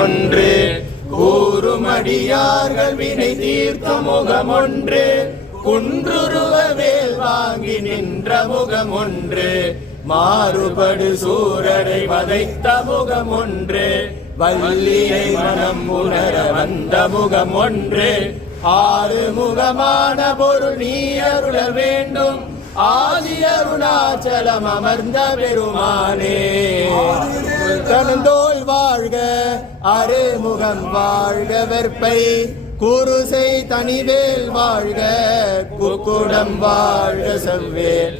ஒன்று கூறுமடியார்கள் வினை தீர்த்த முகம் ஒன்று குன்றுருவ வேல் வாங்கி நின்ற முகம் ஒன்று மாறுபடு சூரரை வதைத்த முகம் ஒன்று வள்ளியை மனம் உணர வந்த முகம் ஒன்று ஆறு முகமான பொருள் நீ அருள வேண்டும் ஆதி அருணாச்சலம் அமர்ந்த பெருமானே கணந்தோல் வாழ்க அருமுகம் வாழ்க வெற்பை குருசை தனிவேல் வாழ்க குக்குடம் வாழ்க செவ்வேல்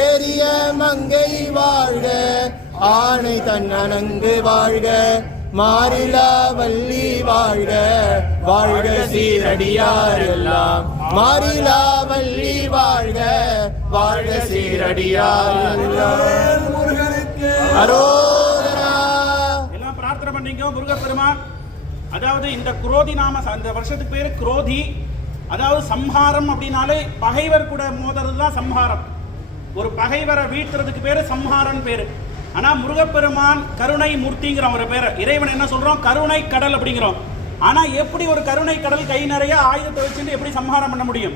ஏரிய மங்கை வாழ்க ஆணை தன் அணங்கு வாழ்க மாறிலா வள்ளி வாழ்க வாழ்க சீரடியார் எல்லாம் மாறிலா வள்ளி வாழ்க வாழ்க சீரடியார் அரோகரா. எல்லாம் பிரார்த்தனை பண்ணீங்க முருகப்பெருமான். அதாவது இந்த குரோதி நாம அந்த வருஷத்துக்கு பேரு குரோதி. அதாவது சம்ஹாரம் அப்படின்னாலே பகைவர் கூட மோதுறது தான் சம்ஹாரம். ஒரு பகைவரை வீழ்த்துறதுக்கு பேரு சம்ஹாரம் பேரு. ஆனா முருகப்பெருமான் கருணை மூர்த்திங்கிறோம் ஒரு பேரை. இறைவன் என்ன சொல்றோம்? கருணை கடல் அப்படிங்கிறோம். ஆனா எப்படி ஒரு கருணை கடல் கை நிறைய ஆயுதத்தை வச்சுட்டு எப்படி சம்ஹாரம் பண்ண முடியும்?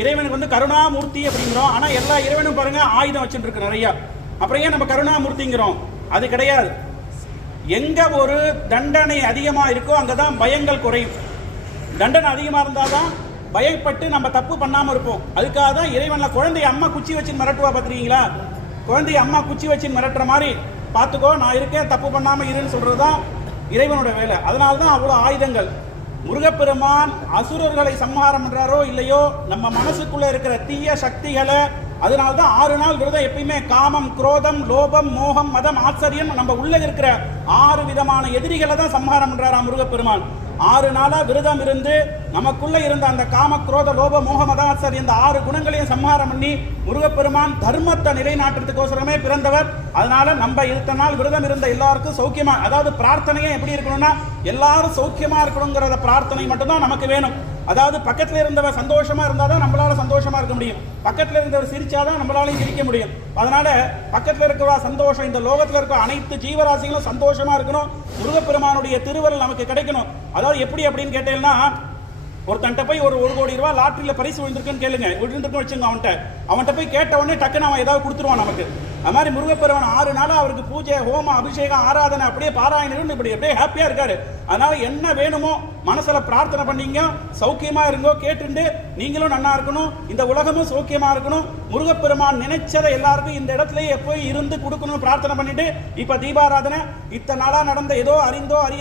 இறைவனுக்கு வந்து கருணாமூர்த்தி அப்படிங்கிறோம். ஆனா எல்லா இறைவனும் பாருங்க ஆயுதம் வச்சுட்டு இருக்கு நிறைய. அப்புறம் ஏன் நம்ம கருணாமூர்த்திங்கிறோம்? அது கிடையாது. எங்க ஒரு தண்டனை அதிகமா இருக்கோ அங்கதான் பயங்கள் குறையும். தண்டனை அதிகமா இருந்தாதான் பயப்பட்டு நம்ம தப்பு பண்ணாம இருப்போம். அதுக்காக தான் இறைவன்ல குழந்தைய அம்மா குச்சி வச்சு மிரட்டுவா பாத்துருக்கீங்களா? குழந்தைய அம்மா குச்சி வச்சு மிரட்டுற மாதிரி பார்த்துக்கோ, நான் இருக்கேன், தப்பு பண்ணாம இருன்னு சொல்றதுதான் இறைவனோட வேலை. அதனால்தான் அவ்வளவு ஆயுதங்கள். முருகப்பெருமான் அசுரர்களை சம்ஹாரம் பண்றாரோ இல்லையோ, நம்ம மனசுக்குள்ள இருக்கிற தீய சக்திகளை, அதனால்தான் 6 நாள் விரதம். எப்பயுமே காமம், குரோதம், லோபம், மோகம், மதம், ஆச்சரியம், நம்ம உள்ள இருக்கிற 6 விதமான எதிரிகளை தான் சம்ஹாரம் பண்றாராம் முருகப்பெருமான். 6 நாளா விரதம் இருந்து நமக்குள்ள இருந்த அந்த காம, குரோத, லோப, மோக, மதாசர் இந்த 6 குணங்களையும் சம்ஹாரம் பண்ணி முருகப்பெருமான் தர்மத்தை நிலைநாட்டுறதுக்கோசரமே பிறந்தவர். அதனால நம்ம இத்தனை நாள் விரதம் இருந்த எல்லாருக்கும் சௌக்கியமா, அதாவது பிரார்த்தனையே எப்படி இருக்கணும்னா எல்லாரும் சௌக்கியமா இருக்கணுங்கிறத பிரார்த்தனை மட்டும்தான் நமக்கு வேணும். அதாவது பக்கத்துல இருந்தவர் சந்தோஷமா இருந்தாதான் நம்மளால சந்தோஷமா இருக்க முடியும். பக்கத்துல இருந்தவர் சிரிச்சாதான் நம்மளாலையும் சிரிக்க முடியும். அதனால பக்கத்துல இருக்கிற சந்தோஷம், இந்த லோகத்துல இருக்க அனைத்து ஜீவராசிகளும் சந்தோஷமா இருக்கணும். முருகப்பெருமானுடைய திருவருள் நமக்கு கிடைக்கணும். அதாவது எப்படி அப்படின்னு கேட்டீங்கன்னா, ஒருத்தன்ட்ட போய் ஒரு 1 கோடி ரூபாய் லாட்டரியில பரிசு விழுந்திருக்குன்னு கேளுங்க, விழுந்திருக்குன்னு வச்சுங்க. அவன்கிட்ட போய் கேட்ட உடனே டக்குன்னு அவன் ஏதாவது கொடுத்துருவான் நமக்கு. அது மாதிரி முருகப்பெருமான் 6 நாளா அவருக்கு பூஜை, ஹோமம், அபிஷேகம், ஆராதனை, அப்படியே பாராயணம், இப்படி அப்படியே ஹாப்பியா இருக்காரு. அதனால என்ன வேணுமோ மனசுல பிரார்த்தனை பண்ணீங்க, சௌக்கியமா இருங்கோ, கேட்டுண்டு நீங்களும் நன்னா இருக்கணும், இந்த உலகமும் சௌக்கியமா இருக்கணும். முருகப்பெருமான் நினைச்சதை எல்லாருக்கும் இந்த இடத்துலயே போய் இருந்து கொடுக்கணும்னு பிரார்த்தனை பண்ணிட்டு இப்ப தீபாராதனை. இத்தனை நாளா நடந்த ஏதோ அறிந்தோ